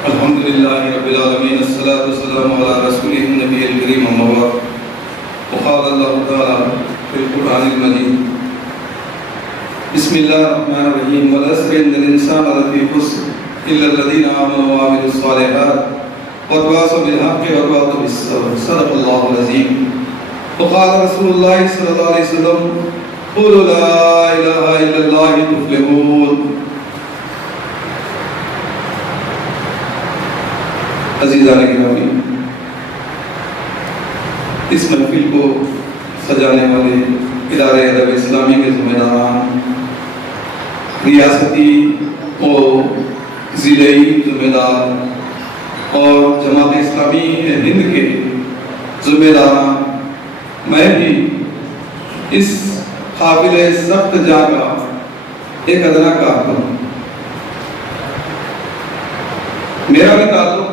الحمد لله رب العالمين الصلاة والسلام على رسوله النبي الكريم أما بعد وقال الله تعالى في القرآن المجيد بسم الله الرحمن الرحيم والعصر إن الإنسان لفي خسر إلا الذين آمنوا وعملوا الصالحات وتواصوا بالحق وتواصوا بالصبر صدق الله العظيم وقال رسول الله صلى الله عليه وسلم قولوا لا إله إلا الله تفلحون. عزیزان گرامی، اس محفل کو سجانے والے ادارے ادب اسلامی کے ذمہ داران، ریاستی اور ضلعی ذمہ دار اور جماعت اسلامی ہند کے ذمہ داران، میں بھی اس قابل ضبط جا کا ایک ادنا کارکن ہوں. میرا بھی تعلق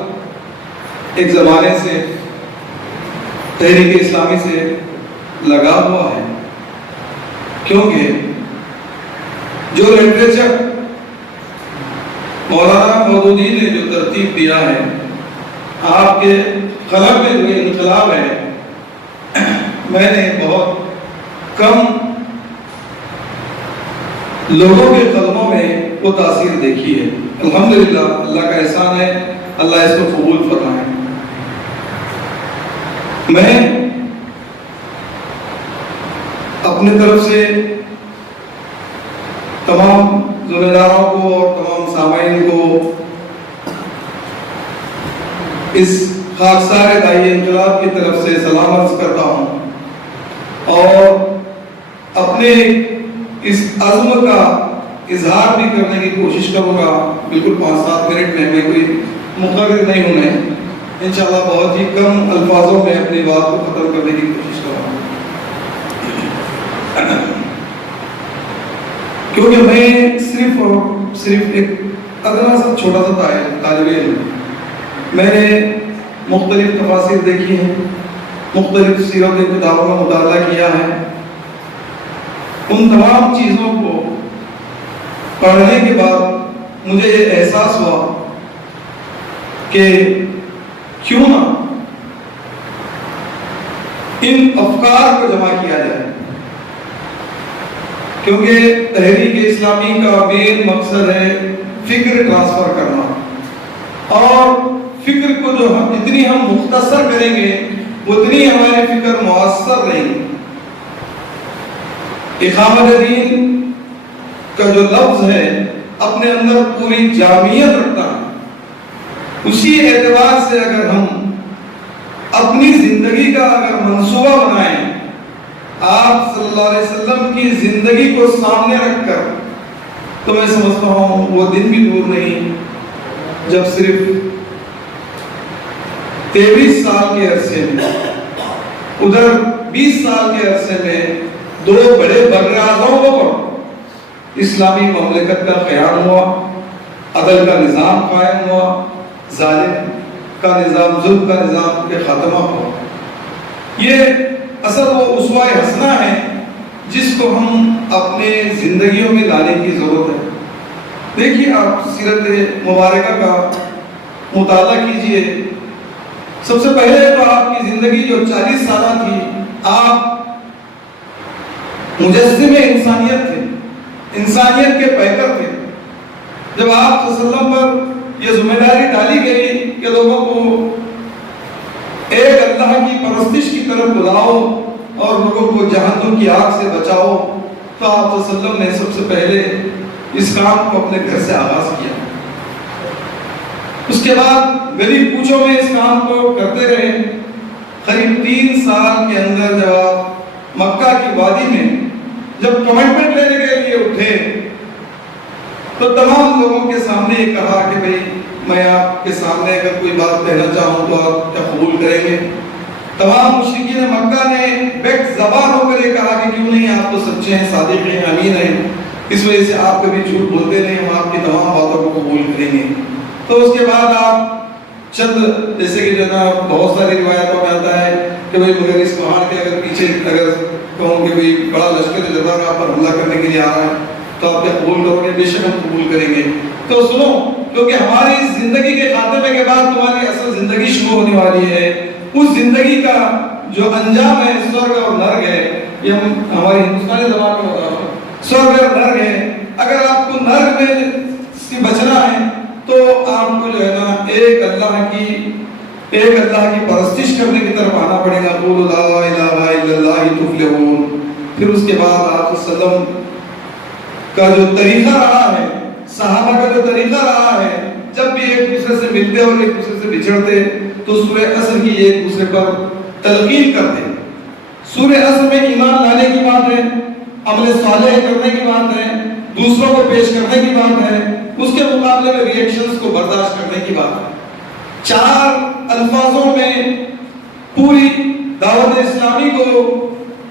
ایک زمانے سے تحریک اسلامی سے لگا ہوا ہے، کیونکہ جو لٹریچر مولانا مودودی نے جو ترتیب دیا ہے، آپ کے قلم میں جو انقلاب ہے، میں نے بہت کم لوگوں کے قدموں میں وہ تاثیر دیکھی ہے. الحمدللہ، اللہ کا احسان ہے، اللہ اس کو قبول فرمائے. میں اپنے طرف سے تمام ذمہ داروں کو اور تمام سامعین کو اس خاکسار دائی انقلاب کی طرف سے سلام عرض کرتا ہوں اور اپنے اس عزم کا اظہار بھی کرنے کی کوشش کروں گا. بالکل 5-7 منٹ میں کوئی مقرر نہیں ہوں. میں انشاءاللہ بہت ہی کم الفاظوں میں اپنی بات کو ختم کرنے کی کوشش کروں گا، کیونکہ میں صرف ایک ادنا سا چھوٹا سا طالب علم. میں نے مختلف تفاسیر دیکھی ہیں، مختلف سیرت کتابوں کا مطالعہ کیا ہے. ان تمام چیزوں کو پڑھنے کے بعد مجھے یہ احساس ہوا کہ کیوں نہ ان افکار کو جمع کیا جائے، کیونکہ تحریک اسلامی کا مین مقصد ہے فکر ٹرانسفر کرنا، اور فکر کو جو جتنی ہم مختصر کریں گے اتنی ہماری فکر مؤثر رہیں گی. اقامت دین کا جو لفظ ہے اپنے اندر پوری جامعیت رکھتا ہے. اسی اعتبار سے اگر ہم اپنی زندگی کا اگر منصوبہ بنائیں، آپ صلی اللہ علیہ وسلم کی زندگی کو سامنے رکھ کر، تو میں سمجھتا ہوں وہ دن بھی دور نہیں جب صرف 23 سال کے عرصے میں، ادھر 20 سال کے عرصے میں 2 بڑے براعظموں پر اسلامی مملکت کا قیام ہوا، عدل کا نظام قائم ہوا، ظالم کا نظام، ظلم کا نظام کے خاتمہ ہوا. یہ اصل وہ اسوہ حسنہ ہے جس کو ہم اپنے زندگیوں میں لانے کی ضرورت ہے. دیکھیے، آپ سیرت مبارکہ کا مطالعہ کیجئے. سب سے پہلے تو آپ کی زندگی جو 40 سالہ تھی، آپ مجسم انسانیت تھے، انسانیت کے پیکر تھے. جب آپ صلی اللہ علیہ وسلم پر یہ ذمہ داری ڈالی گئی کہ لوگوں کو ایک اللہ کی پرستش کی طرف بلاؤ اور لوگوں کو جہنم کی آگ سے بچاؤ، تو آپ صلی اللہ علیہ وسلم نے سب سے پہلے اس کام کو اپنے گھر سے آغاز کیا. اس کے بعد گلی کوچوں میں اس کام کو کرتے رہے. قریب 3 سال کے اندر جب آپ مکہ کی وادی میں جب کمٹمنٹ لینے کے لیے اٹھے، تو تمام لوگوں کے سامنے یہ کہا کہ بھئی میں آپ کے سامنے اگر کوئی بات کہنا چاہوں تو آپ کیا قبول کریں گے؟ تمام مشرکین مکہ نے بیک زبان ہو کر یہ کہا کہ کیوں نہیں، آپ تو سچے ہیں، صادق ہیں، امین ہیں، اس وجہ سے آپ کبھی جھوٹ بولتے نہیں، ہم آپ کی تمام باتوں کو قبول کریں گے. تو اس کے بعد آپ چند، جیسے کہ جو نا بہت ساری روایتوں میں آتا ہے کہ بھئی مگر اس پہاڑ کے اگر پیچھے اگر کہوں کہ بھئی بڑا لشکر جزا آپ پر حملہ کرنے کے لیے آ رہا ہے تو آپ کیا قبول کرو گے؟ بے شک ہم قبول کریں گے. تو سنو، کیونکہ ہماری زندگی کے خاتمے کے بعد تمہاری اصل زندگی شروع ہونے والی ہے. اس زندگی کا جو انجام ہے سورگ اور نرگ ہے. یہ ہماری ہندوستانی زبان میں بتا رہا ہوں, سورگ اور نرگ ہے. اگر آپ کو نرگ میں سے بچنا ہے تو آپ کو جو ہے نا ایک اللہ کی پرستش کرنے کی طرف آنا پڑے گا. قولوا لا الہ الا اللہ تفلحون. پھر اس کے بعد آپ صلی اللہ علیہ وسلم کا جو طریقہ رہا ہے, صحابہ کا جو طریقہ رہا ہے, جب بھی ایک دوسرے سے ملتے اور ایک دوسرے سے بچھڑتے تو سورہ عصر کی ایک دوسرے پر تلقین کرتے. سورہ عصر میں ایمان لانے کی بات ہے, عمل صالح کرنے کی بات ہے, دوسروں کو پیش کرنے کی بات ہے, اس کے مقابلے میں ریئیکشنز کو برداشت کرنے کی بات ہے. 4 الفاظوں میں پوری دعوت اسلامی کو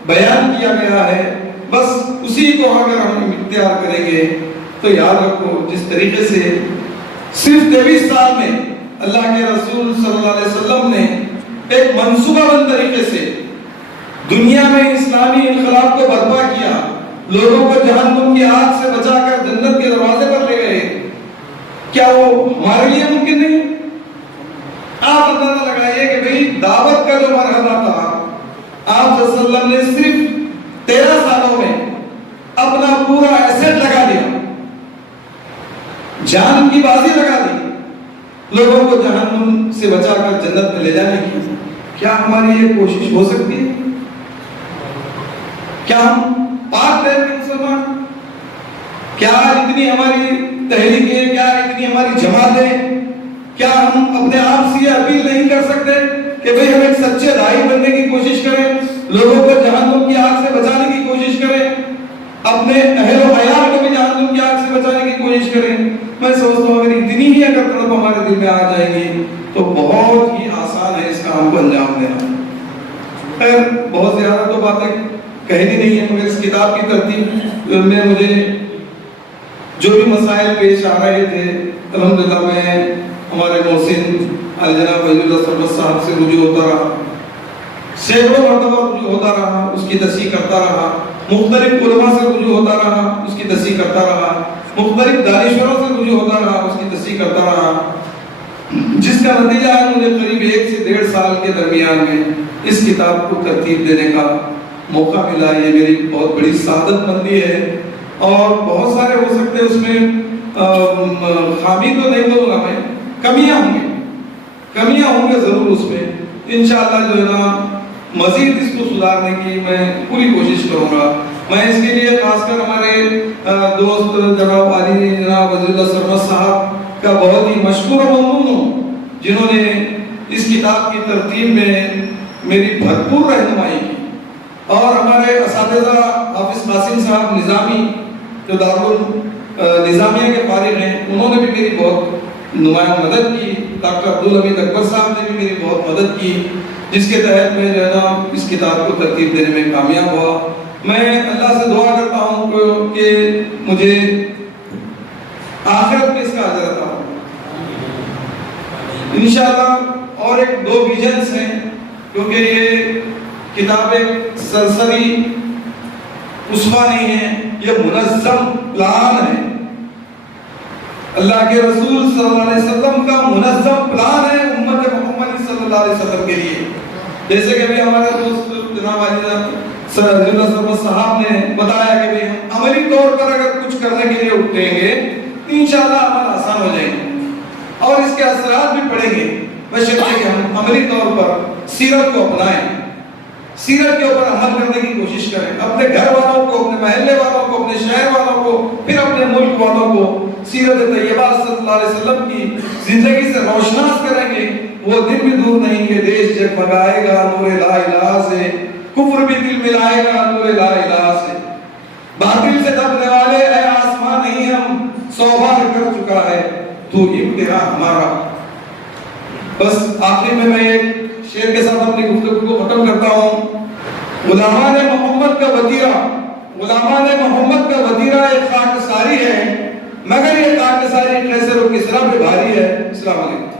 بیان کیا گیا ہے. بس اسی کو اگر ہم اختیار کریں گے تو یاد رکھو, جس طریقے سے صرف 23 سال میں اللہ کے رسول صلی اللہ علیہ وسلم نے ایک منصوبہ بند طریقے سے دنیا میں اسلامی انقلاب کو برپا کیا, لوگوں کو جہنم کی آگ سے بچا کر جنت کے دروازے پر لے گئے, کیا وہ ہمارے لیے ممکن نہیں؟ آپ اندازہ لگائیے کہ بھئی دعوت کا جو مرحلہ تھا, آپ صلی اللہ علیہ وسلم نے صرف 13 سالوں میں اپنا پورا ایسٹ لگا دیا, جان کی بازی لگا دی لوگوں کو جہنم سے بچا کر جنت میں لے جانے کی. کیا ہماری یہ کوشش ہو سکتی ہے؟ کیا ہم پاک دین کے مسلمان؟ کیا اتنی ہماری تحریکیں, کیا اتنی ہماری جماعتیں, کیا ہم اپنے آپ سے یہ اپیل نہیں کر سکتے کہ بھئی ہم ایک سچے داعی بننے کی کوشش کریں, لوگوں کو جہنم کی آگ سے بچانے کی کوشش کریں, اپنے اہل و عیال کو بھی جہنم کی آگ سے بچانے کی کوشش کریں؟ میں سمجھتا ہوں اگر اتنی ہی اگر طلب ہمارے دل میں آ جائیں گی تو بہت ہی آسان ہے اس کام کو انجام دینا. خیر بہت زیادہ تو باتیں کہنی نہیں ہے, مگر اس کتاب کی ترتیب میں مجھے جو بھی مسائل پیش آ رہے تھے الحمدللہ میں ہمارے محسن الجناب وحید اللہ سرمد صاحب سے رجوع ہوتا رہا, سینکڑوں مرتبہ رجوع ہوتا رہا, اس کی تصحیح کرتا رہا, مختلف علماء سے رجوع ہوتا رہا, اس کی تصحیح کرتا رہا, مختلف دانشوروں سے رجوع ہوتا رہا, اس کی تصحیح کرتا رہا, جس کا نتیجہ ہے مجھے قریب 1 سے 1.5 سال کے درمیان میں اس کتاب کو ترتیب دینے کا موقع ملا. یہ میری بہت بڑی سعادت مندی ہے, اور بہت سارے ہو سکتے ہیں اس میں خامی تو نہیں بولوں گا میں, کمیاں ہوں گے ضرور اس میں. انشاءاللہ جو ہے نا مزید اس کو سدھارنے کی میں پوری کوشش کروں گا. میں اس کے لیے خاص کر ہمارے دوست جناب علی جناب وزیر اللہ سرمد صاحب کا بہت ہی مشکور و ممنون ہوں, جنہوں نے اس کتاب کی ترتیب میں میری بھرپور رہنمائی کی, اور ہمارے اساتذہ حافظ قاسم صاحب نظامی جو دارالنظامیہ کے فارغ ہیں, انہوں نے بھی میری بہت نمایاں مدد کی. ڈاکٹر عبدالحمید اکبر صاحب نے بھی میری بہت مدد کی, جس کے تحت میں جو ہے نا اس کتاب کو ترتیب دینے میں کامیاب ہوا. میں اللہ سے دعا کرتا ہوں کہ مجھے آخرت میں اس کا اجر عطا ہو انشاءاللہ. اور 2 ویژنز ہیں, کیونکہ یہ کتاب ایک سرسری اسوہ نہیں ہے, یہ منظم پلان ہے. اللہ کے رسول صلی اللہ علیہ وسلم کا منظم پلان ہے امت محمد صلی اللہ علیہ وسلم کے لیے. جیسے کہ ہمارے دوست جناب علی سرمد صاحب نے بتایا کہ ہم عملی طور پر اگر کچھ کرنے کے لیے اٹھیں گے تو انشاءاللہ عمل آسان ہو جائیں گے, اور اس کے اثرات بھی پڑیں گے, بشرطے کہ ہم عملی طور پر سیرت کو اپنائیں, سیرت کے اوپر عمل کرنے کی کوشش کریں. اپنے گھر والوں کو, اپنے محلے والوں کو, اپنے شہر والوں کو, پھر اپنے ملک والوں کو سیرت طیبہ صلی اللہ علیہ وسلم کی زندگی سے روشناس کریں گے. وہ دن بھی دور نہیں کہ دیش جگمگائے گا نور لا الہ سے, کفر بھی دل ملائے گا نور لا الہ سے. باطل سے دبنے والے اے آسمان نہیں ہم 100 بار کر چکا ہے تو امتحان ہمارا. بس آخر میں ایک شعر کے ساتھ اپنی گفتگو کو ختم کرتا ہوں. غلامان محمد کا وطیرہ ایک خاکساری ہے, مگر یہ خاکساری قیصر و کسریٰ پہ بھاری ہے. السلام علیکم.